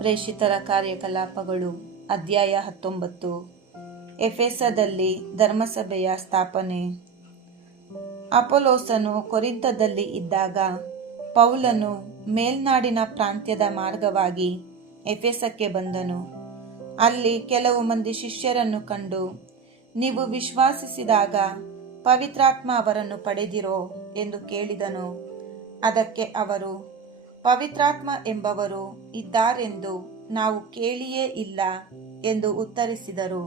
ಪ್ರೇಷಿತರ ಕಾರ್ಯಕಲಾಪಗಳು, ಅಧ್ಯಾಯ ಹತ್ತೊಂಬತ್ತು, ಎಫೆಸದಲ್ಲಿ ಧರ್ಮಸಭೆಯ ಸ್ಥಾಪನೆ. ಅಪೊಲೋಸನು ಕೊರಿಂತದಲ್ಲಿ ಇದ್ದಾಗ, ಪೌಲನು ಮೇಲ್ನಾಡಿನ ಪ್ರಾಂತ್ಯದ ಮಾರ್ಗವಾಗಿ ಎಫೆಸಕ್ಕೆ ಬಂದನು. ಅಲ್ಲಿ ಕೆಲವು ಮಂದಿ ಶಿಷ್ಯರನ್ನು ಕಂಡು, ನೀವು ವಿಶ್ವಾಸಿಸಿದಾಗ ಪವಿತ್ರಾತ್ಮ ಅವರನ್ನು ಪಡೆದಿರೋ ಎಂದು ಕೇಳಿದನು. ಅದಕ್ಕೆ ಅವರು ಪವಿತ್ರಾತ್ಮ ಎಂಬವರು ಇದ್ದಾರೆಂದು ನಾವು ಕೇಳಿಯೇ ಇಲ್ಲ ಎಂದು ಉತ್ತರಿಸಿದರು.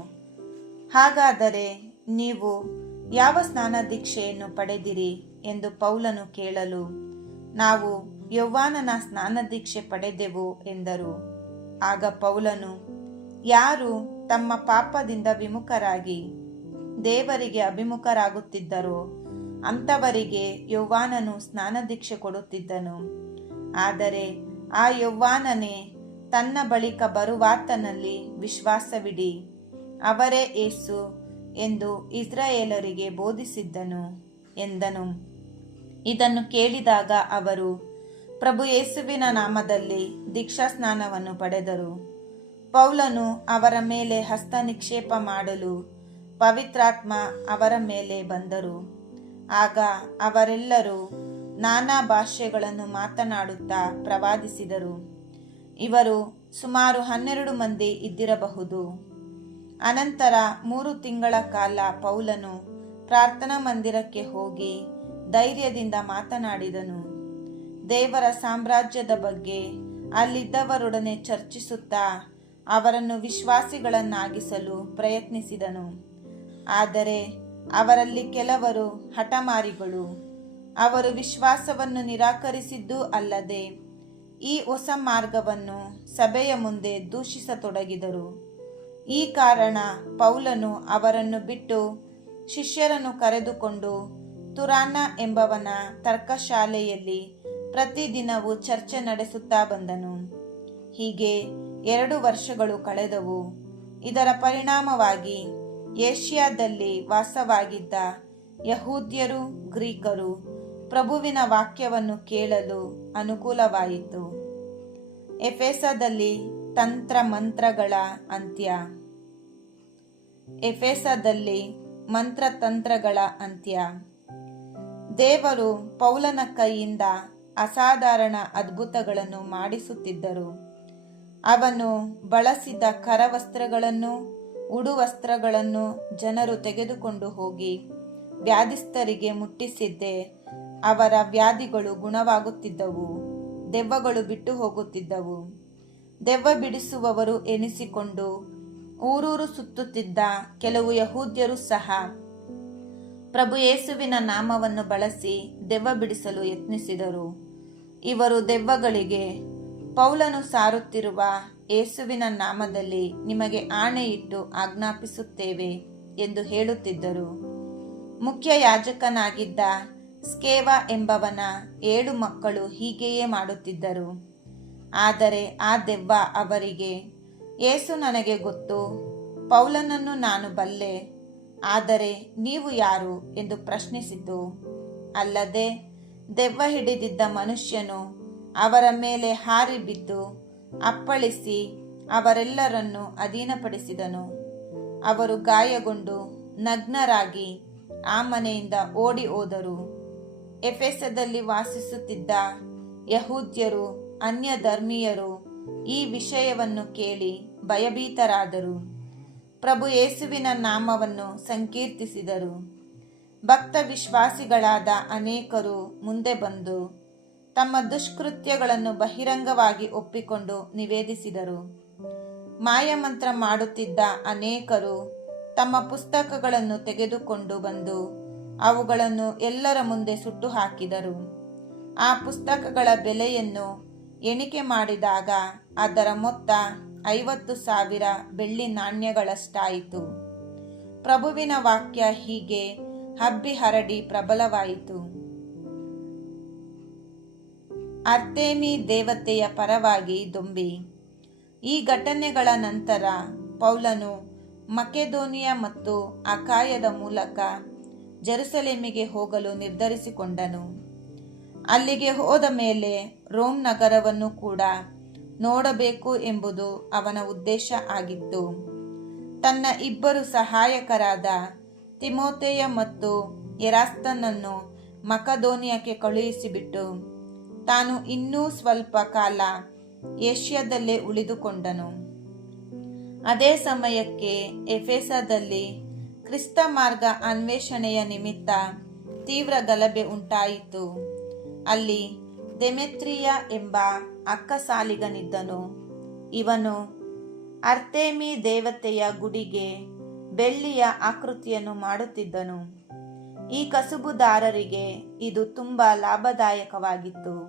ಹಾಗಾದರೆ ನೀವು ಯಾವ ಸ್ನಾನ ದೀಕ್ಷೆಯನ್ನು ಪಡೆದಿರಿ ಎಂದು ಪೌಲನು ಕೇಳಲು, ನಾವು ಯೌವಾನನ ಸ್ನಾನ ದೀಕ್ಷೆ ಪಡೆದೆವು ಎಂದರು. ಆಗ ಪೌಲನು, ಯಾರು ತಮ್ಮ ಪಾಪದಿಂದ ವಿಮುಖರಾಗಿ ದೇವರಿಗೆ ಅಭಿಮುಖರಾಗುತ್ತಿದ್ದರೋ ಅಂಥವರಿಗೆ ಯೌವಾನನು ಸ್ನಾನ ದೀಕ್ಷೆ ಕೊಡುತ್ತಿದ್ದನು. ಆದರೆ ಆ ಯೌವ್ವಾನನೇ ತನ್ನ ಬಳಿಕ ಬರುವಾತನಲ್ಲಿ ವಿಶ್ವಾಸವಿಡಿ, ಅವರೇ ಏಸು ಎಂದು ಇಸ್ರಾಯೇಲರಿಗೆ ಬೋಧಿಸಿದ್ದನು ಎಂದನು. ಇದನ್ನು ಕೇಳಿದಾಗ ಅವರು, ಪ್ರಭು ಯೇಸುವಿನ ನಾಮದಲ್ಲಿ ದೀಕ್ಷಾ ಸ್ನಾನವನ್ನು ಪಡೆದರು. ಪೌಲನು ಅವರ ಮೇಲೆ ಹಸ್ತ ನಿಕ್ಷೇಪ ಮಾಡಲು ಪವಿತ್ರಾತ್ಮ ಅವರ ಮೇಲೆ ಬಂದರು. ಆಗ ಅವರೆಲ್ಲರೂ ನಾನಾ ಭಾಷೆಗಳನ್ನು ಮಾತನಾಡುತ್ತಾ ಪ್ರವಾದಿಸಿದರು. ಇವರು ಸುಮಾರು ಹನ್ನೆರಡು ಮಂದಿ ಇದ್ದಿರಬಹುದು. ಅನಂತರ ಮೂರು ತಿಂಗಳ ಕಾಲ ಪೌಲನು ಪ್ರಾರ್ಥನಾ ಮಂದಿರಕ್ಕೆ ಹೋಗಿ ಧೈರ್ಯದಿಂದ ಮಾತನಾಡಿದನು. ದೇವರ ಸಾಮ್ರಾಜ್ಯದ ಬಗ್ಗೆ ಅಲ್ಲಿದ್ದವರೊಡನೆ ಚರ್ಚಿಸುತ್ತಾ ಅವರನ್ನು ವಿಶ್ವಾಸಿಗಳನ್ನಾಗಿಸಲು ಪ್ರಯತ್ನಿಸಿದನು. ಆದರೆ ಅವರಲ್ಲಿ ಕೆಲವರು ಹಠಮಾರಿಗಳು ಅವರು ವಿಶ್ವಾಸವನ್ನು ನಿರಾಕರಿಸಿದ್ದೂ ಅಲ್ಲದೆ ಈ ಹೊಸ ಮಾರ್ಗವನ್ನು ಸಭೆಯ ಮುಂದೆ ದೂಷಿಸತೊಡಗಿದರು. ಈ ಕಾರಣ ಪೌಲನು ಅವರನ್ನು ಬಿಟ್ಟು ಶಿಷ್ಯರನ್ನು ಕರೆದುಕೊಂಡು ತುರಾನ ಎಂಬವನ ತರ್ಕಶಾಲೆಯಲ್ಲಿ ಪ್ರತಿದಿನವೂ ಚರ್ಚೆ ನಡೆಸುತ್ತಾ ಬಂದನು. ಹೀಗೆ ಎರಡು ವರ್ಷಗಳು ಕಳೆದವು. ಇದರ ಪರಿಣಾಮವಾಗಿ ಏಷ್ಯಾದಲ್ಲಿ ವಾಸವಾಗಿದ್ದ ಯಹೂದ್ಯರು, ಗ್ರೀಕರು ಪ್ರಭುವಿನ ವಾಕ್ಯವನ್ನು ಕೇಳಲು ಅನುಕೂಲವಾಯಿತು. ಎಫೆಸದಲ್ಲಿ ತಂತ್ರ ಮಂತ್ರಗಳ ಅಂತ್ಯ. ಎಫೆಸದಲ್ಲಿ ಮಂತ್ರತಂತ್ರಗಳ ಅಂತ್ಯ. ದೇವರು ಪೌಲನ ಕೈಯಿಂದ ಅಸಾಧಾರಣ ಅದ್ಭುತಗಳನ್ನು ಮಾಡಿಸುತ್ತಿದ್ದರು. ಅವನು ಬಳಸಿದ ಕರವಸ್ತ್ರಗಳನ್ನು, ಉಡುವಸ್ತ್ರಗಳನ್ನು ಜನರು ತೆಗೆದುಕೊಂಡು ಹೋಗಿ ವ್ಯಾಧಿಸ್ಥರಿಗೆ ಮುಟ್ಟಿಸಿದ್ದೇ ಅವರ ವ್ಯಾಧಿಗಳು ಗುಣವಾಗುತ್ತಿದ್ದವು, ದೆವ್ವಗಳು ಬಿಟ್ಟು ಹೋಗುತ್ತಿದ್ದವು ದೆವ್ವ ಬಿಡಿಸುವವರು ಎನಿಸಿಕೊಂಡು ಊರೂರು ಸುತ್ತುತ್ತಿದ್ದ ಕೆಲವು ಯಹೂದ್ಯರು ಸಹ ಪ್ರಭು ಯೇಸುವಿನ ನಾಮವನ್ನು ಬಳಸಿ ದೆವ್ವ ಬಿಡಿಸಲು ಯತ್ನಿಸಿದರು. ಇವರು ದೆವ್ವಗಳಿಗೆ, ಪೌಲನು ಸಾರುತ್ತಿರುವ ಯೇಸುವಿನ ನಾಮದಲ್ಲಿ ನಿಮಗೆ ಆಣೆಯಿಟ್ಟು ಆಜ್ಞಾಪಿಸುತ್ತೇವೆ ಎಂದು ಹೇಳುತ್ತಿದ್ದರು. ಮುಖ್ಯ ಯಾಜಕನಾಗಿದ್ದ ಸ್ಕೇವ ಎಂಬವನ ಏಳು ಮಕ್ಕಳು ಹೀಗೆಯೇ ಮಾಡುತ್ತಿದ್ದರು. ಆದರೆ ಆ ದೆವ್ವ ಅವರಿಗೆ ಏಸು ನನಗೆ ಗೊತ್ತು, ಪೌಲನನ್ನು ನಾನು ಬಲ್ಲೆ, ಆದರೆ ನೀವು ಯಾರು? ಎಂದು ಪ್ರಶ್ನಿಸಿತು. ಅಲ್ಲದೆ, ದೆವ್ವ ಹಿಡಿದಿದ್ದ ಮನುಷ್ಯನು ಅವರ ಮೇಲೆ ಹಾರಿ ಬಿದ್ದು ಅಪ್ಪಳಿಸಿ ಅವರೆಲ್ಲರನ್ನು ಅಧೀನಪಡಿಸಿದನು. ಅವರು ಗಾಯಗೊಂಡು ನಗ್ನರಾಗಿ ಆ ಮನೆಯಿಂದ ಓಡಿ ಹೋದರು. ಎಫೆಸದಲ್ಲಿ ವಾಸಿಸುತ್ತಿದ್ದ ಯಹೂದ್ಯರು ಅನ್ಯ ಧರ್ಮೀಯರು ಈ ವಿಷಯವನ್ನು ಕೇಳಿ ಭಯಭೀತರಾದರು. ಪ್ರಭು ಯೇಸುವಿನ ನಾಮವನ್ನು ಸಂಕೀರ್ತಿಸಿದರು. ಭಕ್ತ ವಿಶ್ವಾಸಿಗಳಾದ ಅನೇಕರು ಮುಂದೆ ಬಂದು ತಮ್ಮ ದುಷ್ಕೃತ್ಯಗಳನ್ನು ಬಹಿರಂಗವಾಗಿ ಒಪ್ಪಿಕೊಂಡು ನಿವೇದಿಸಿದರು. ಮಾಯಮಂತ್ರ ಮಾಡುತ್ತಿದ್ದ ಅನೇಕರು ತಮ್ಮ ಪುಸ್ತಕಗಳನ್ನು ತೆಗೆದುಕೊಂಡು ಬಂದು ಅವುಗಳನ್ನು ಎಲ್ಲರ ಮುಂದೆ ಸುಟ್ಟು ಹಾಕಿದರು ಆ ಪುಸ್ತಕಗಳ ಬೆಲೆಯನ್ನು ಎಣಿಕೆ ಮಾಡಿದಾಗ ಅದರ ಮೊತ್ತ ಐವತ್ತು ಸಾವಿರ ಬೆಳ್ಳಿ ನಾಣ್ಯಗಳಷ್ಟಾಯಿತು. ಪ್ರಭುವಿನ ವಾಕ್ಯ ಹೀಗೆ ಹಬ್ಬಿ ಹರಡಿ ಪ್ರಬಲವಾಯಿತು. ಅರ್ತೇಮಿ ದೇವತೆಯ ಪರವಾಗಿ ದೊಂಬಿ. ಈ ಘಟನೆಗಳ ನಂತರ ಪೌಲನು ಮಕೆದೋನಿಯಾ ಮತ್ತು ಅಕಾಯದ ಮೂಲಕ ಜೆರುಸಲೇಮಿಗೆ ಹೋಗಲು ನಿರ್ಧರಿಸಿಕೊಂಡನು. ಅಲ್ಲಿಗೆ ಹೋದ ಮೇಲೆ ರೋಮ್ ನಗರವನ್ನು ಕೂಡ ನೋಡಬೇಕು ಎಂಬುದು ಅವನ ಉದ್ದೇಶ ಆಗಿತ್ತು. ತನ್ನ ಇಬ್ಬರು ಸಹಾಯಕರಾದ ತಿಮೋತೆಯ ಮತ್ತು ಎರಾಸ್ತನನ್ನು ಮಕದೋನಿಯಕ್ಕೆ ಕಳುಹಿಸಿಬಿಟ್ಟು ತಾನು ಇನ್ನೂ ಸ್ವಲ್ಪ ಕಾಲ ಏಷ್ಯಾದಲ್ಲೇ ಉಳಿದುಕೊಂಡನು. ಅದೇ ಸಮಯಕ್ಕೆ ಎಫೆಸದಲ್ಲಿ ಕ್ರಿಸ್ತ ಮಾರ್ಗ ಅನ್ವೇಷಣೆಯ ನಿಮಿತ್ತ ತೀವ್ರ ಗಲಭೆ ಉಂಟಾಯಿತು. ಅಲ್ಲಿ ದೆಮೆತ್ರಿಯ ಎಂಬ ಅಕ್ಕಸಾಲಿಗನಿದ್ದನು. ಇವನು ಅರ್ತೇಮಿ ದೇವತೆಯ ಗುಡಿಗೆ ಬೆಳ್ಳಿಯ ಆಕೃತಿಯನ್ನು ಮಾಡುತ್ತಿದ್ದನು. ಈ ಕಸುಬುದಾರರಿಗೆ ಇದು ತುಂಬಾ ಲಾಭದಾಯಕವಾಗಿತ್ತು.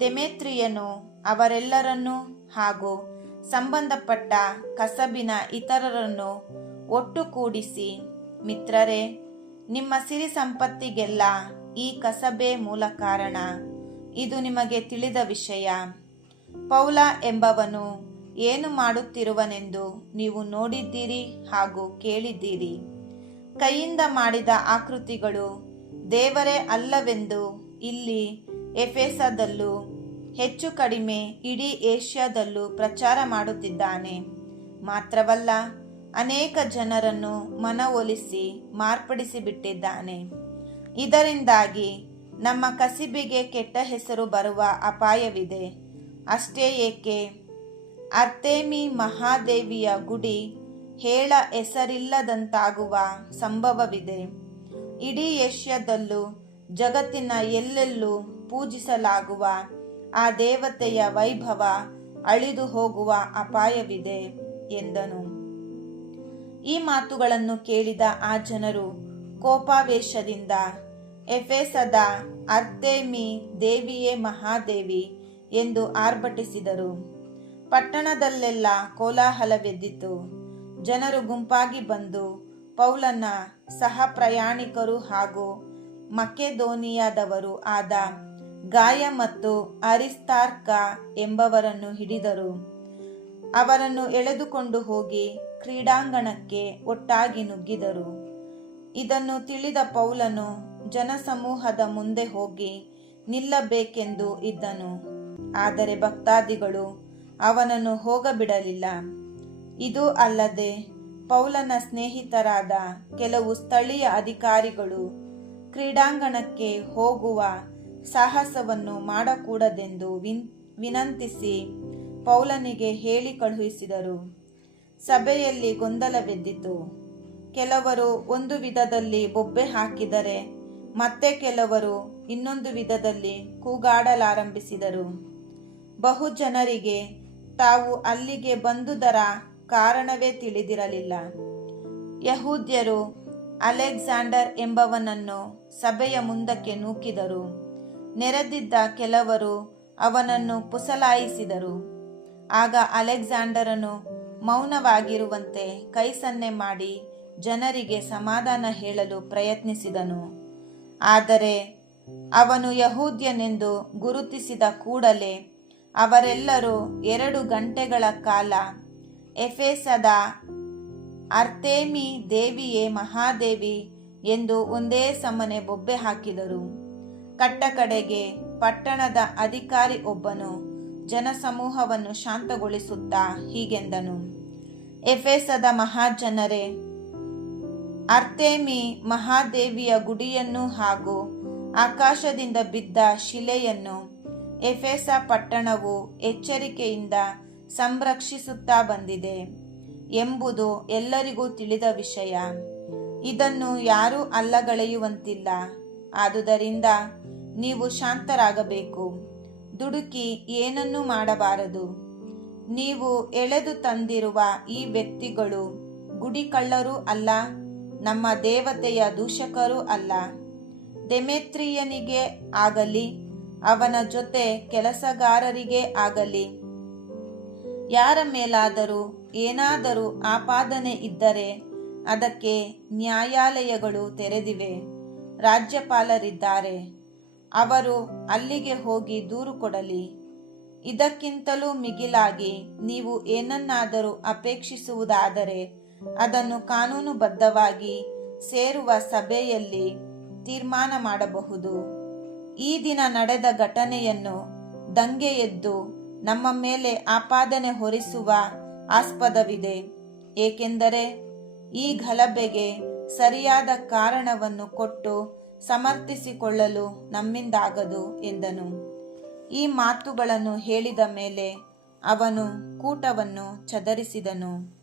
ದೆಮೆತ್ರಿಯನು ಅವರೆಲ್ಲರನ್ನೂ ಹಾಗೂ ಸಂಬಂಧಪಟ್ಟ ಕಸಬಿನ ಇತರರನ್ನು ಒಟ್ಟುಗೂಡಿಸಿ, ಮಿತ್ರರೇ, ನಿಮ್ಮ ಸಿರಿ ಸಂಪತ್ತಿಗೆಲ್ಲ ಈ ಕಸಬೆ ಮೂಲ ಕಾರಣ. ಇದು ನಿಮಗೆ ತಿಳಿದ ವಿಷಯ. ಪೌಲ ಎಂಬವನು ಏನು ಮಾಡುತ್ತಿರುವನೆಂದು ನೀವು ನೋಡಿದ್ದೀರಿ ಹಾಗೂ ಕೇಳಿದ್ದೀರಿ. ಕೈಯಿಂದ ಮಾಡಿದ ಆಕೃತಿಗಳು ದೇವರೇ ಅಲ್ಲವೆಂದು ಇಲ್ಲಿ ಎಫೆಸದಲ್ಲೂ, ಹೆಚ್ಚು ಕಡಿಮೆ ಇಡೀ ಏಷ್ಯಾದಲ್ಲೂ ಪ್ರಚಾರ ಮಾಡುತ್ತಿದ್ದಾನೆ. ಮಾತ್ರವಲ್ಲ ಅನೇಕ ಜನರನ್ನು ಮನವೊಲಿಸಿ ಮಾರ್ಪಡಿಸಿಬಿಟ್ಟಿದ್ದಾನೆ. ಇದರಿಂದಾಗಿ ನಮ್ಮ ಕಸಿಬಿಗೆ ಕೆಟ್ಟ ಹೆಸರು ಬರುವ ಅಪಾಯವಿದೆ. ಅಷ್ಟೇ ಏಕೆ? ಅರ್ತೇಮಿ ಮಹಾದೇವಿಯ ಗುಡಿ ಹೇಳ ಹೆಸರಿಲ್ಲದಂತಾಗುವ ಸಂಭವವಿದೆ. ಇಡೀ ಏಷ್ಯಾದಲ್ಲೂ ಜಗತ್ತಿನ ಎಲ್ಲೆಲ್ಲೂ ಪೂಜಿಸಲಾಗುವ ಆ ದೇವತೆಯ ವೈಭವ ಅಳಿದು ಹೋಗುವ ಅಪಾಯವಿದೆ ಎಂದನು. ಈ ಮಾತುಗಳನ್ನು ಕೇಳಿದ ಆ ಜನರು ಕೋಪಾವೇಶದಿಂದ, ಎಫೆಸದ ಅರ್ತೇಮಿ ದೇವಿಯೇ ಮಹಾದೇವಿ ಎಂದು ಆರ್ಭಟಿಸಿದರು. ಪಟ್ಟಣದಲ್ಲೆಲ್ಲ ಕೋಲಾಹಲವೆದ್ದಿತು ಜನರು ಗುಂಪಾಗಿ ಬಂದು ಪೌಲನ ಸಹ ಪ್ರಯಾಣಿಕರು ಹಾಗೂ ಮಕೆದೋನಿಯಾದವರು ಆದ ಗಾಯ ಮತ್ತು ಅರಿಸ್ತಾರ್ಕ ಎಂಬವರನ್ನು ಹಿಡಿದರು. ಅವರನ್ನು ಎಳೆದುಕೊಂಡು ಹೋಗಿ ಕ್ರೀಡಾಂಗಣಕ್ಕೆ ಒಟ್ಟಾಗಿ ನುಗ್ಗಿದರು. ಇದನ್ನು ತಿಳಿದ ಪೌಲನು ಜನಸಮೂಹದ ಮುಂದೆ ಹೋಗಿ ನಿಲ್ಲಬೇಕೆಂದು ಇದ್ದನು. ಆದರೆ ಭಕ್ತಾದಿಗಳು ಅವನನ್ನು ಹೋಗಬಿಡಲಿಲ್ಲ. ಇದು ಅಲ್ಲದೆ ಪೌಲನ ಸ್ನೇಹಿತರಾದ ಕೆಲವು ಸ್ಥಳೀಯ ಅಧಿಕಾರಿಗಳು ಕ್ರೀಡಾಂಗಣಕ್ಕೆ ಹೋಗುವ ಸಾಹಸವನ್ನು ಮಾಡಕೂಡದೆಂದು ವಿನ್, ವಿನಂತಿಸಿ ಪೌಲನಿಗೆ ಹೇಳಿ ಕಳುಹಿಸಿದರು. ಸಭೆಯಲ್ಲಿ ಗೊಂದಲವೆದ್ದಿತು. ಕೆಲವರು ಒಂದು ವಿಧದಲ್ಲಿ ಬೊಬ್ಬೆ ಹಾಕಿದರೆ, ಮತ್ತೆ ಕೆಲವರು ಇನ್ನೊಂದು ವಿಧದಲ್ಲಿ ಕೂಗಾಡಲಾರಂಭಿಸಿದರು. ಬಹು ಜನರಿಗೆ ತಾವು ಅಲ್ಲಿಗೆ ಬಂದುದರ ಕಾರಣವೇ ತಿಳಿದಿರಲಿಲ್ಲ. ಯಹೂದ್ಯರು ಅಲೆಕ್ಸಾಂಡರ್ ಎಂಬವನನ್ನು ಸಭೆಯ ಮುಂದಕ್ಕೆ ನೂಕಿದರು. ನೆರೆದಿದ್ದ ಕೆಲವರು ಅವನನ್ನು ಪುಸಲಾಯಿಸಿದರು. ಆಗ ಅಲೆಕ್ಸಾಂಡರನು ಮೌನವಾಗಿರುವಂತೆ ಕೈ ಸನ್ನೆ ಮಾಡಿ ಜನರಿಗೆ ಸಮಾಧಾನ ಹೇಳಲು ಪ್ರಯತ್ನಿಸಿದನು. ಆದರೆ ಅವನು ಯಹೂದ್ಯನೆಂದು ಗುರುತಿಸಿದ ಕೂಡಲೇ ಅವರೆಲ್ಲರೂ ಎರಡು ಗಂಟೆಗಳ ಕಾಲ ಎಫೆಸದ ಅರ್ತೇಮಿ ದೇವಿಯೇ ಮಹಾದೇವಿ ಎಂದು ಒಂದೇ ಸಮನೆ ಬೊಬ್ಬೆ ಹಾಕಿದರು. ಕಟ್ಟಕಡೆಗೆ ಪಟ್ಟಣದ ಅಧಿಕಾರಿ ಒಬ್ಬನು ಜನಸಮೂಹವನ್ನು ಶಾಂತಗೊಳಿಸುತ್ತಾ ಹೀಗೆಂದನು. ಎಫೆಸದ ಮಹಾಜನರೇ, ಅರ್ತೇಮಿ ಮಹಾದೇವಿಯ ಗುಡಿಯನ್ನು ಹಾಗೂ ಆಕಾಶದಿಂದ ಬಿದ್ದ ಶಿಲೆಯನ್ನು ಎಫೆಸ ಪಟ್ಟಣವು ಎಚ್ಚರಿಕೆಯಿಂದ ಸಂರಕ್ಷಿಸುತ್ತಾ ಬಂದಿದೆ ಎಂಬುದು ಎಲ್ಲರಿಗೂ ತಿಳಿದ ವಿಷಯ. ಇದನ್ನು ಯಾರೂ ಅಲ್ಲಗಳೆಯುವಂತಿಲ್ಲ. ಆದುದರಿಂದ ನೀವು ಶಾಂತರಾಗಬೇಕು. ದುಡುಕಿ ಏನನ್ನೂ ಮಾಡಬಾರದು. ನೀವು ಎಳೆದು ತಂದಿರುವ ಈ ವ್ಯಕ್ತಿಗಳು ಗುಡಿ ಕಳ್ಳರೂ ಅಲ್ಲ, ನಮ್ಮ ದೇವತೆಯ ದೂಷಕರೂ ಅಲ್ಲ. ಡೆಮೆತ್ರಿಯನಿಗೆ ಆಗಲಿ, ಅವನ ಜೊತೆ ಕೆಲಸಗಾರರಿಗೆ ಆಗಲಿ. ಯಾರ ಮೇಲಾದರೂ ಏನಾದರೂ ಆಪಾದನೆ ಇದ್ದರೆ ಅದಕ್ಕೆ ನ್ಯಾಯಾಲಯಗಳು ತೆರೆದಿವೆ. ರಾಜ್ಯಪಾಲರಿದ್ದಾರೆ. ಅವರು ಅಲ್ಲಿಗೆ ಹೋಗಿ ದೂರು ಕೊಡಲಿ. ಇದಕ್ಕಿಂತಲೂ ಮಿಗಿಲಾಗಿ ನೀವು ಏನನ್ನಾದರೂ ಅಪೇಕ್ಷಿಸುವುದಾದರೆ ಅದನ್ನು ಕಾನೂನುಬದ್ಧವಾಗಿ ಸೇರುವ ಸಭೆಯಲ್ಲಿ ತೀರ್ಮಾನ ಮಾಡಬಹುದು. ಈ ದಿನ ನಡೆದ ಘಟನೆಯನ್ನು ದಂಗೆ ಎದ್ದು ನಮ್ಮ ಮೇಲೆ ಆಪಾದನೆ ಹೊರಿಸುವ ಆಸ್ಪದವಿದೆ. ಏಕೆಂದರೆ ಈ ಗಲಭೆಗೆ ಸರಿಯಾದ ಕಾರಣವನ್ನು ಕೊಟ್ಟು ಸಮರ್ಥಿಸಿಕೊಳ್ಳಲು ನಮ್ಮಿಂದಾಗದು ಎಂದನು. ಈ ಮಾತುಗಳನ್ನು ಹೇಳಿದ ಮೇಲೆ ಅವನು ಕೂಟವನ್ನು ಚದರಿಸಿದನು.